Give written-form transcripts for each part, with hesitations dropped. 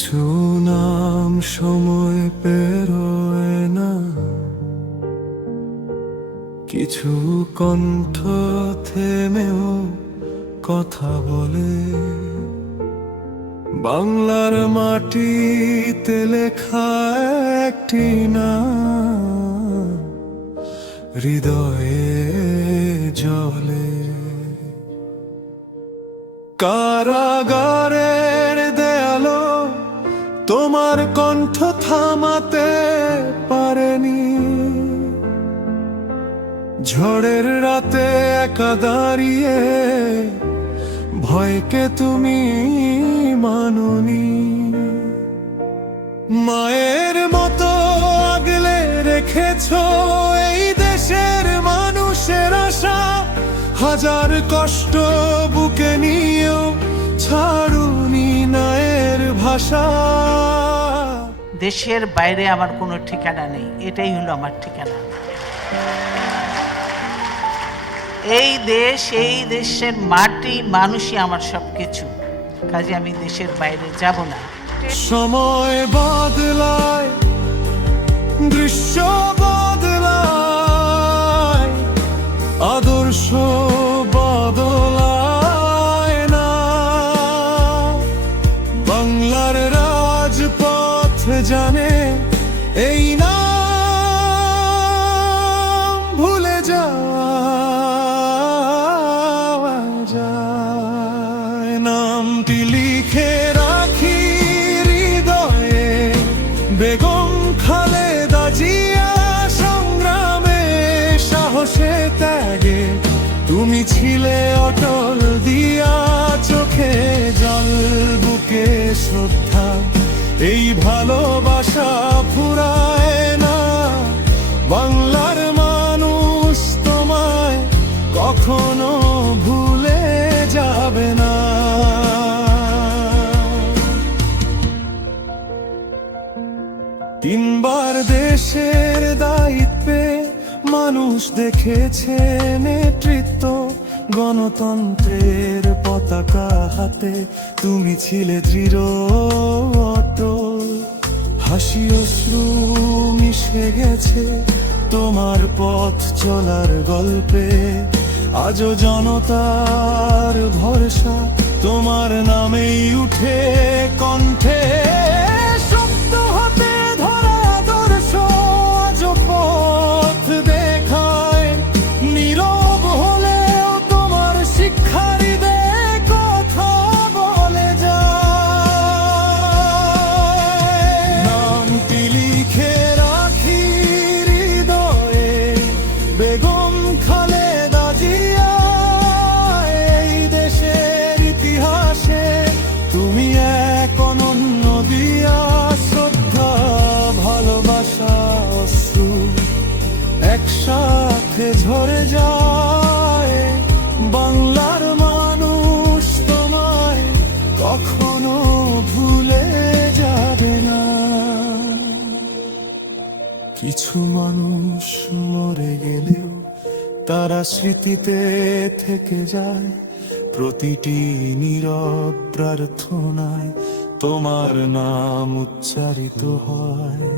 কিছু নাম সময় পেরোয় না, কিছু কণ্ঠ থেমেও কথা বলে। বাংলার মাটিতে লেখা একটি নাম হৃদয়ে জ্বলে। কারাগারের দেয়ালো তোমার কণ্ঠ থামাতে পারেনি, ঝড়ের রাতে একা দাঁড়িয়ে ভয়কে তুমি মানোনি। মায়ের মতো আগলে রেখেছো এই দেশের মানুষের আশা, হাজার কষ্ট বুকে নিয়েও ছাড়ুনি নায়ের ভাষা। দেশের বাইরে আমার কোনো ঠিকানা নেই, এটাই হলো আমার ঠিকানা। এই দেশ, এই দেশের মাটি মানুষই আমার সবকিছু, কাজে আমি দেশের বাইরে যাব না। সময় বদলায়, দৃশ্য বদলায়, আদর্শ বদলায় না। বাংলার রাজপথ জানে এই নাম ভুলে যাওয়া যায়। নামটি লিখে রাখি হৃদয়ে, বেগম খালেদা জিয়া। সংগ্রামে সাহসে ত্যাগে তুমি ছিলে অটল, দিয়া চোখে জল বুকে শ্রদ্ধা। এই ভালোবাসা ফুরায় না, বাংলার মানুষ তোমায় কখনো ভুলে যাবে না। তিনবার দেশের দায়িত্বে মানুষ দেখেছে নেতৃত্ব, গণতন্ত্রের পতাকা হাতে তুমি ছিলে দৃঢ় অটল। হাসি অশ্রু মিশে গেছে তোমার পথ চলার গল্পে, আজও জনতার ভরসা তোমার নামেই উঠে কণ্ঠে। সত্য হাতে ধরা আদর্শ আজও পথ দেখায়, নীরব হলেও তোমার শিক্ষার কথা বলে যায়। নামটি লিখে রাখি হৃদয়ে, বেগম খালেদা জিয়া। এই দেশের ইতিহাসে তুমি এক অনন্য দিয়া, শ্রদ্ধা ভালোবাসা অশ্রু একসাথে ঝরে যায়। বাংলার মানুষ তোমায় কখনো ভুলে যাবে না। কিছু মানুষ মরে গেলেও তারা স্মৃতিতে থেকে যায়, প্রতিটি নীরব প্রার্থনায় তোমার নাম উচ্চারিত হয়।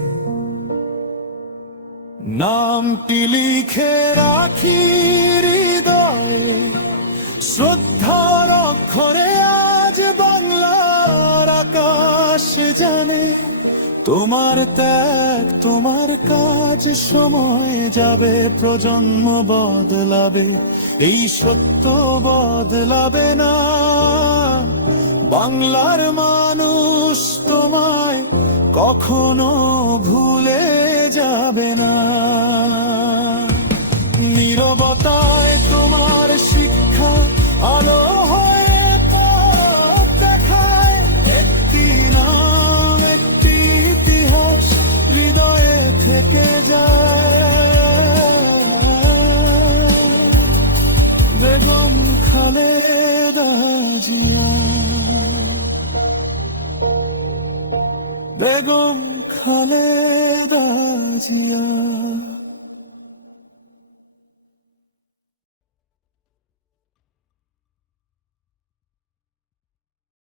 নামটি লিখে রাখি হৃদয়ে, শ্রদ্ধার অক্ষরে আজ বাংলার আকাশ জানে। তোমার ত্যাগ, তোমার কাজ, সময় যাবে, প্রজন্ম বদলাবে, এই সত্য বদলাবে না। বাংলার মানুষ তোমায় কখনো ভুলে যাবে না। নীরবতায় তোমার শিক্ষা আলো হয়ে পথ দেখায়। একটি নাম, একটি ইতিহাস হৃদয়ে থেকে যায়। বেগম খালেদা জিয়া, বেগম খালেদা জিয়া।